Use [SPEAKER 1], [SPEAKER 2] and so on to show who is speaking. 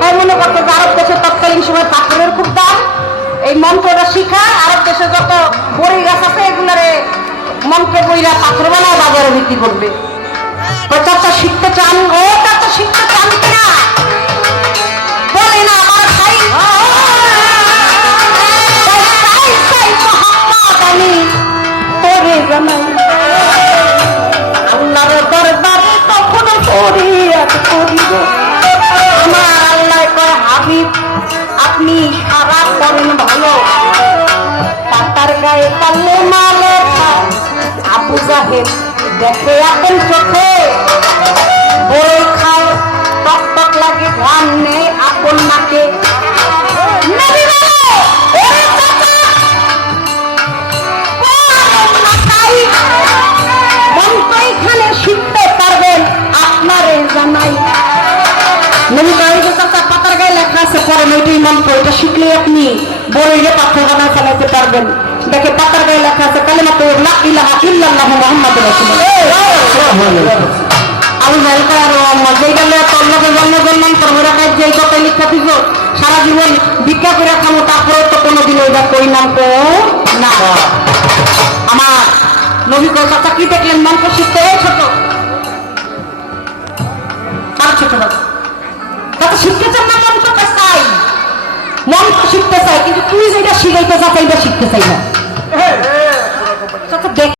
[SPEAKER 1] তাই মনে করতো যে আরব দেশে তৎকালীন সময় পাথরের খুব দাম। এই মন্ত্রটা শিখা, আরব দেশে যত বড়ি গাছ আছে, এগুলারে মন্ত্র বইরা পাথর বানায় বাজারে বিক্রি করবে। চাচা শিখতে চান ও তার শিখতে করেন ভালো। পাতার গায়ে পারলে মালে আবু জাহেদ দেখে আপন চোখে। বই খায় টক টক লাগে ঘাম নেই আপন নাকে। নবী বলে, "ওরে চাচা, মন্ত্র এখানে শিখতে পারবেন আপনারে জানাই। নবী কয়েছে চাচা পাতার গায়ে লেখা আছে পড়েন ওইটাই মন্ত্র এটা আপনি বইলে পাথর বানায় চালাইতে পারবেন? দেখে পাতার গায়ে লেখা আছে, কালেমা তো লা ইলাহা ইল্লাল্লাহু মুহাম্মাদুর রাসূলুল্লাহ। আমি বলতে আর যেই গেলে তোর লোকে জন্ম জন্মান তোর ওরা কাজ যেই কথা লিখা দিব সারা জীবন ভিক্ষা করে খামো তারপরে তো কোনোদিন ওইটা কই নাম কো না। আমার নবী কলকাতা কি দেখলেন? মন্ত্র শিখতে এই ছোট চাই কিন্তু তুই যেটা শিখাইতে চাই শিখতে চাই না চাচা দেখ